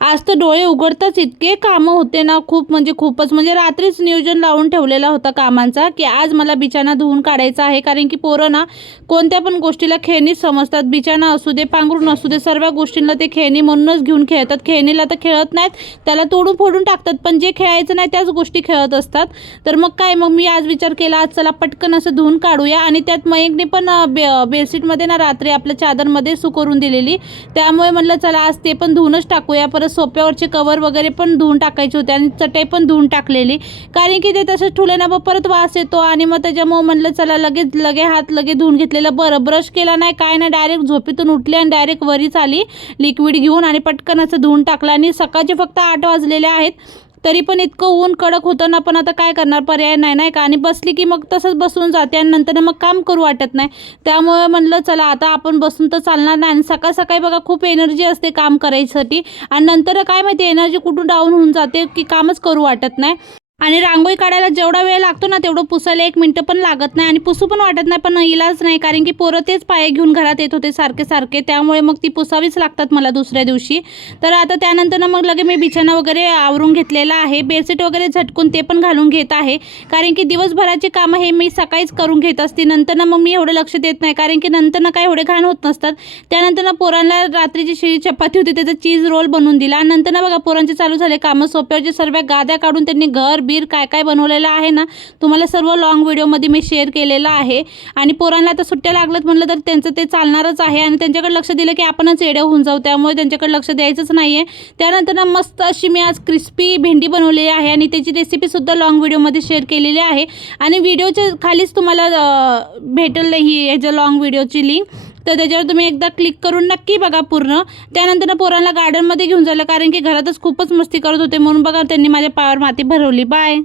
आज तर डोळे उघडताच इतके कामं होते ना, खूप म्हणजे खूपच. म्हणजे रात्रीच नियोजन लावून ठेवलेला होता कामांचा, की आज मला बिछाना धुवून काढायचा आहे. कारण की पोरं ना कोणत्या पण गोष्टीला खेळणीच समजतात. बिछाना असू दे, पांघरूण असू दे, सर्व गोष्टींना ते खेळणी म्हणूनच घेऊन खेळतात. खेळणीला तर खेळत नाहीत, त्याला तोडून फोडून टाकतात. पण जे खेळायचं नाही त्याच गोष्टी खेळत असतात. तर मग मी आज विचार केला, आज चला पटकन असं धुवून काढूया. आणि त्यात मयंकने पण बेडशीटमध्ये ना रात्री आपल्या चादरमध्ये सुकवून दिलेली, त्यामुळे म्हटलं चला आज ते पण धुवूनच टाकूया. परत सोफ्यावरचे कवर वगैरे पण धुवून टाकायचे होते आणि चटई पण धुवून टाकलेली, कारण की ते तसंच ठेवलं ना मग परत वास येतो. आणि मग त्याच्यामुळे म्हटलं चला लगे हात धुवून घेतलेलं बरं. ब्रश केला नाही काय नाही, डायरेक्ट झोपेतून उठले आणि डायरेक्ट वरीच आली लिक्विड घेऊन आणि पटकन असं धुवून टाकलं. आणि सकाळचे फक्त 8 वाजलेले आहेत, तरी पण इतकं ऊन कडक होतं ना. पण आता काय करणार, पर्याय नाही नाही का. आणि बसली की मग तसंच बसून जाते आणि नंतर मग काम करू वाटत नाही. त्यामुळे म्हणलं चला आता आपण बसून तर चालणार नाही. आणि सकाळ सकाळी बघा खूप एनर्जी असते काम करायसाठी, आणि नंतर काय माहिती एनर्जी कुठून डाऊन होऊन जाते की कामच करू वाटत नाही. आणि रांगोळी काढायला जेवढा वेळ लागतो ना तेवढं पुसायला 1 मिनिटं पण लागत नाही. आणि पुसू पण वाटत नाही, पण इलाज नाही, कारण की पोरं तेच पाय घेऊन घरात येत होते सारखे सारखे, त्यामुळे मग ती पुसावीच लागतात मला दुसऱ्या दिवशी. तर आता त्यानंतर मग लगे मी बिछाना वगैरे आवरून घेतलेला आहे. बेडशीट वगैरे झटकून ते पण घालून घेत आहे, कारण की दिवसभराची कामं हे मी सकाळीच करून घेत असते. नंतर मग मी एवढं लक्ष देत नाही, कारण की नंतर काय एवढे घाण होत नसतात. त्यानंतर पोरांना रात्रीची शिळी चपाती होती त्याचा चीज रोल बनवून दिला. आणि नंतर बघा पोरांचे चालू झाले कामं. सोप्यावरच्या सर्व गाद्या काढून त्यांनी घर बीर काय काय बनवलेलं आहे ना, तुम्हाला सर्व लॉंग व्हिडिओमध्ये मी शेअर केलेलं आहे. आणि पोरांना आता सुट्ट्या लागल्यात म्हटलं तर त्यांचं ते चालणारच आहे. आणि त्यांच्याकडे लक्ष दिलं की आपणच येडे होऊन जाऊ, त्यामुळे त्यांच्याकडे लक्ष द्यायचंच नाही आहे. त्यानंतर मस्त अशी मी आज क्रिस्पी भेंडी बनवलेली आहे आणि त्याची रेसिपीसुद्धा लॉंग व्हिडिओमध्ये शेअर केलेली आहे. आणि व्हिडिओच्या खालीच तुम्हाला भेटेल ही ह्याच्या लॉंग व्हिडिओची लिंक, तर त्याच्यावर तुम्ही एकदा क्लिक करून नक्की बघा पूर्ण. त्यानंतर पोरांना गार्डनमध्ये घेऊन झालं, कारण की घरातच खूपच मस्ती करत होते, म्हणून बघा त्यांनी माझ्या पायावर माती भरवली. बाय.